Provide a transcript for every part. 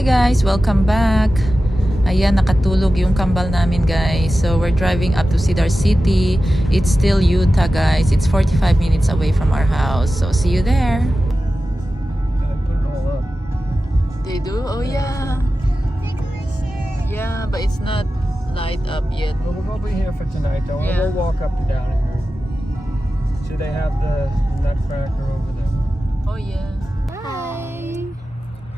Hi guys, welcome back. Ayan, nakatulog yung kambal namin guys. So we're driving up to Cedar City. It's still Utah guys. It's 45 minutes away from our house. So see you there. I put it all up. They do? Oh yeah. Yeah, but it's not light up yet. Well, we'll be here for tonight though. Yeah. We'll walk up and down here. See, they have the nutcracker over there. Oh yeah. Hi.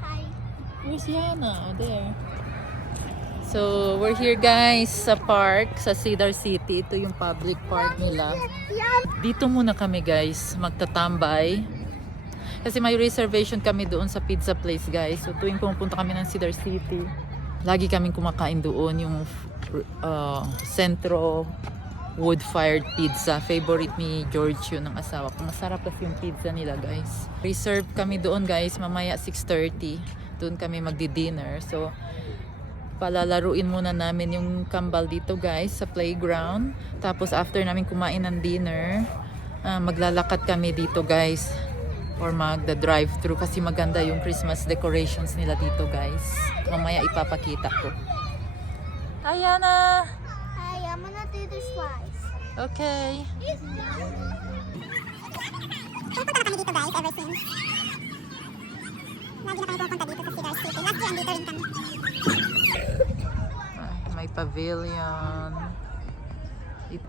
Hi. Where's Yana? Oh, there. So, we're here guys sa park sa Cedar City. Ito yung public park nila. Dito muna kami guys magtatambay. Kasi may reservation kami doon sa pizza place guys. So, tuwing pumunta kami ng Cedar City, lagi kaming kumakain doon yung Centro wood-fired pizza. Favorite ni George yun ng asawa ko. Masarap kasi yung pizza nila guys. Reserve kami doon guys mamaya 6:30. Doon kami magdi-dinner. So, palalaruin muna namin yung kambal dito guys sa playground. Tapos after namin kumain ng dinner, maglalakad kami dito guys. Or magda-drive-thru kasi maganda yung Christmas decorations nila dito guys. Mamaya ipapakita ko. Hi, Yana! Hi, I'm gonna do the slides. Okay. Punta na kami dito guys, ever since. Lagi na kami pupunta dito sa Cedar City. Last year, andito rin kami. May pavilion.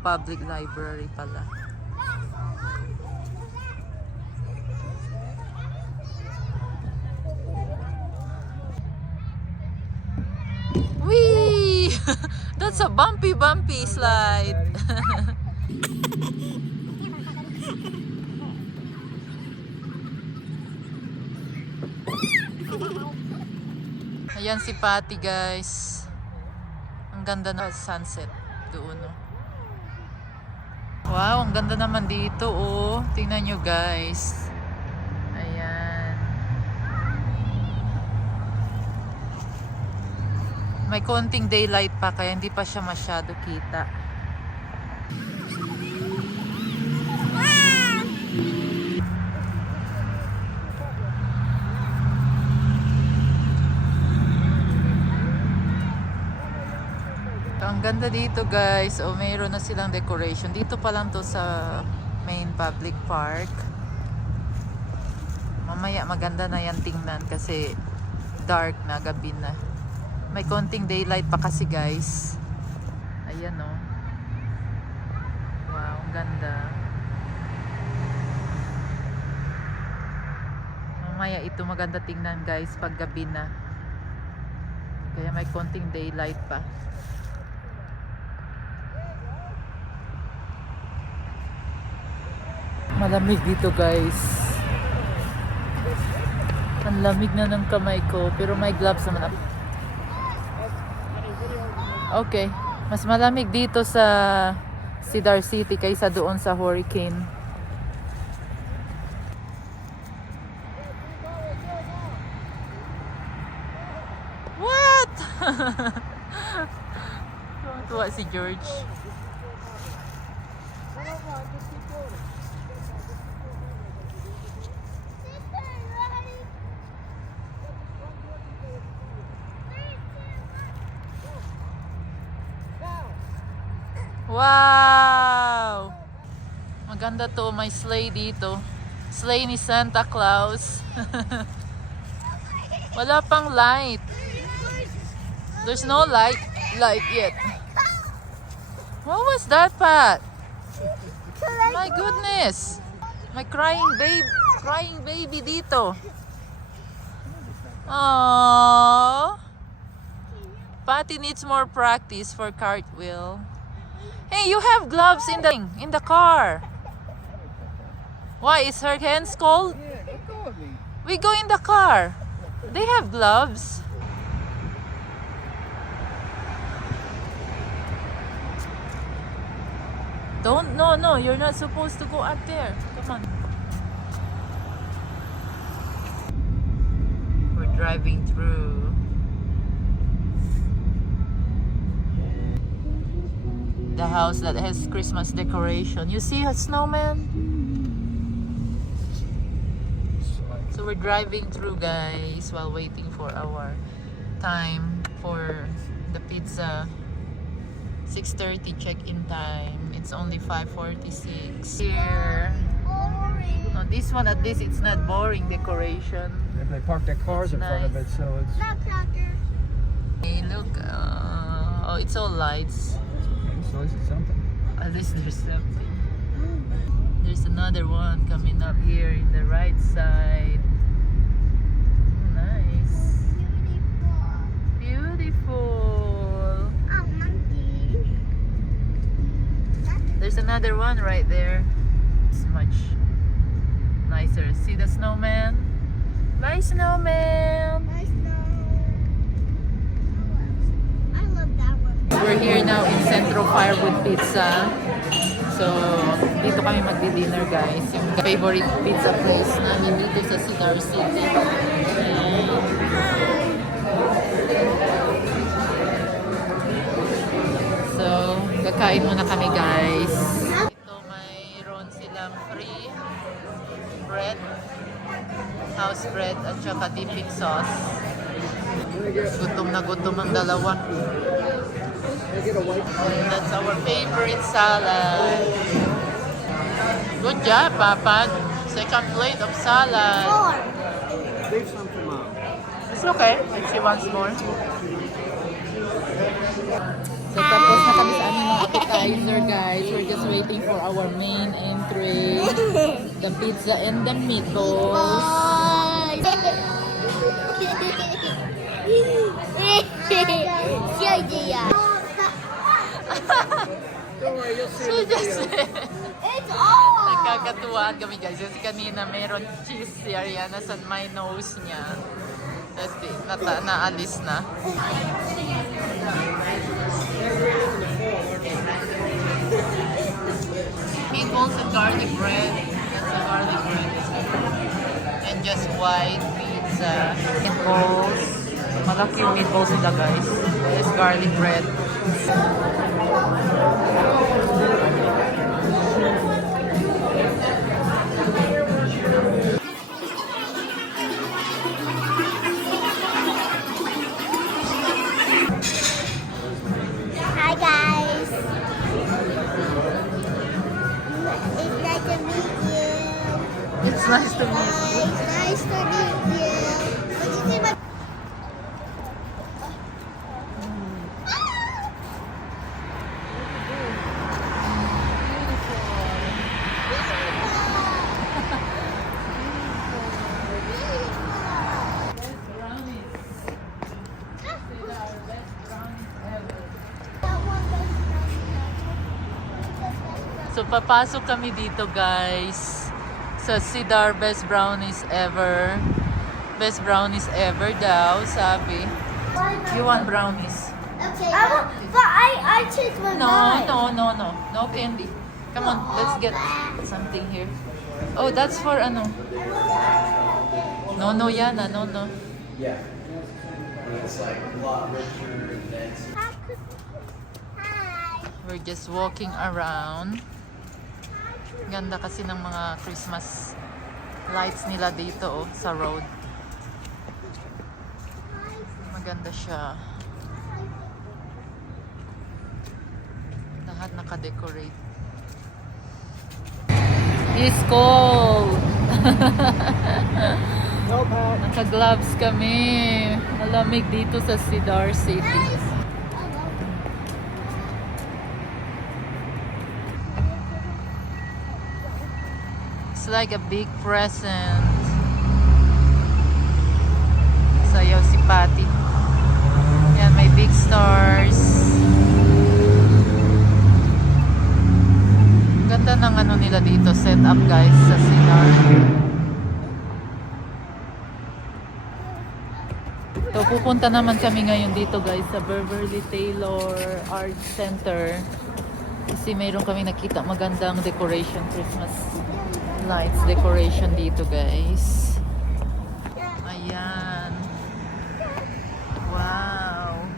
Public library pala. Whee! That's a bumpy slide. Ayan si Patty guys. Ang ganda ng sunset doon. Oh. Wow, ang ganda naman dito oh. Tingnan nyo guys. Ayan. May konting daylight pa kaya hindi pa siya masyado kita. Ang ganda dito guys. O mayroon na silang decoration. Dito pa lang to sa main public park. Mamaya maganda na yan tingnan kasi dark na, gabi na. May konting daylight pa kasi guys. Ayan o. Wow, ang ganda. Mamaya ito maganda tingnan guys pag gabi na. Kaya may konting daylight pa. Malamig dito guys. Ang lamig na ng kamay ko pero may gloves naman ako. Okay, mas malamig dito sa Cedar City kaysa doon sa Hurricane. What? Tuwa si George. Wow! Maganda to, may sleigh dito. Sleigh ni Santa Claus. Wala pang light. There's no light yet. What was that, Pat? My goodness. May crying baby dito. Aww. Patty needs more practice for cartwheel. Hey, you have gloves in the car. Why is her hands cold? Yeah, they called me. We go in the car. They have gloves. No, you're not supposed to go up there. Come on. We're driving through the house that has Christmas decoration. You see a snowman? So we're driving through guys while waiting for our time for the pizza. 6:30 check-in time. It's only 5:46 here. No, this one at least it's not boring decoration. If they park their cars in front of it, so it's Not cracker. Hey, look. Oh, it's all lights. at least it's something. At least there's something. There's another one coming up here in the right side. Nice. Beautiful. Oh, monkey. There's another one right there. It's much nicer. See the snowman? Bye, snowman. Nice snow. I love that one. We're here now in Centro Firewood Pizza. So, dito kami magdi-dinner guys. Yung favorite pizza place namin dito sa Cedar City. Ayan. So, kakain muna kami guys. Ito mayroon silang free bread, house bread at saka dipping sauce. Gutom na gutom ang dalawa. That's our favorite salad. Good job, Papa. Second plate of salad. Four. Leave some for Mom. It's okay if she wants more. So tapos na kami sa aming mga appetizer guys. We're just waiting for our main entry. The pizza and the meatballs. So just It's all. nagkakatuwaan kami guys. Kasi kanina meron cheese si Ariana sa my nose niya. Tapos naalis na. Meatballs and garlic bread. That's the garlic bread. And just white pizza. Meatballs. Malaki yung meatballs nila guys. This garlic bread. Hi guys. It's nice to meet you. It's nice to meet you. Nice to meet you. Did you see my So papasok kami dito guys sa Cedar Best Brownies Ever. Best brownies ever daw, sabi. You want brownies? Okay. But I changed my mind. No candy. Come on, let's get something here. Oh, that's for ano? No, Yana, no. Yeah. But it's like a lot richer than Hi. We're just walking around. Ganda kasi ng mga Christmas lights nila dito sa road. Maganda siya. Lahat naka-decorate. It's cold. No, Pat. Naka-gloves kami. Malamig dito sa Cedar City. It's like a big present. Sayaw si Patty. Yan, may big stars. Ganda ng ano nila dito, set up guys sa Cedar. So pupunta naman kami ngayon dito guys sa Beverly Taylor Art Center. Kasi mayroon kami nakita magandang decoration, Christmas lights decoration dito guys. Ayan. Wow.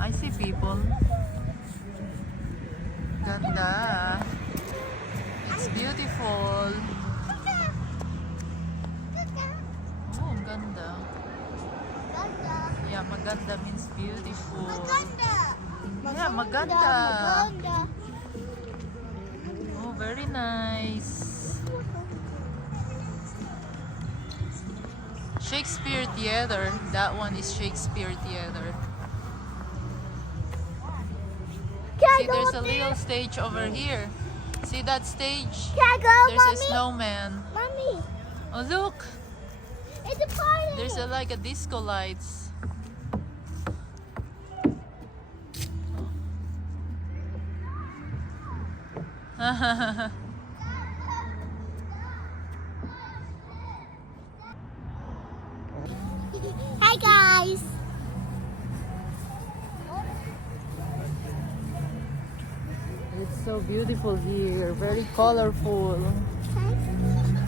I see people. Ganda. It's beautiful. Oh, ang ganda. maganda means beautiful. Maganda. Yeah, maganda. Maganda. Oh, very nice. Shakespeare Theater. That one is Shakespeare Theater. Can I See, go there's up a there? little stage over here. See that stage? Can I go, There's a Mommy? snowman. Mommy, Oh, look! it's a party. There's like a disco lights. Hi guys. It's so beautiful here. Very colorful.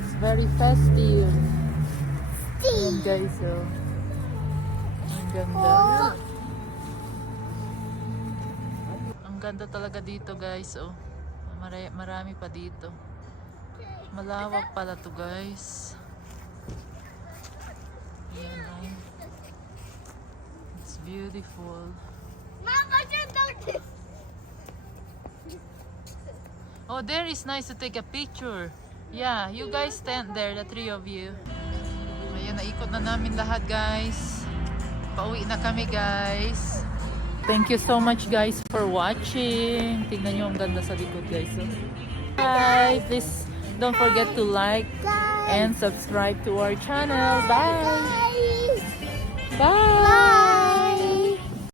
It's very festive. Ayan guys, oh. Ang ganda. Ang ganda talaga dito guys, oh. Marami pa dito. Malawak pala to guys. Ayan, oh. It's beautiful. Mama, just don't. Oh, there is nice to take a picture. Yeah, you guys stand there, the three of you. Ayan, naikot na namin lahat guys. Pauwi na kami guys. Thank you so much guys for watching. Tingnan nyo ang ganda sa likod guys. Oh. Bye! Please don't forget to like and subscribe to our channel. Bye! Guys. Bye!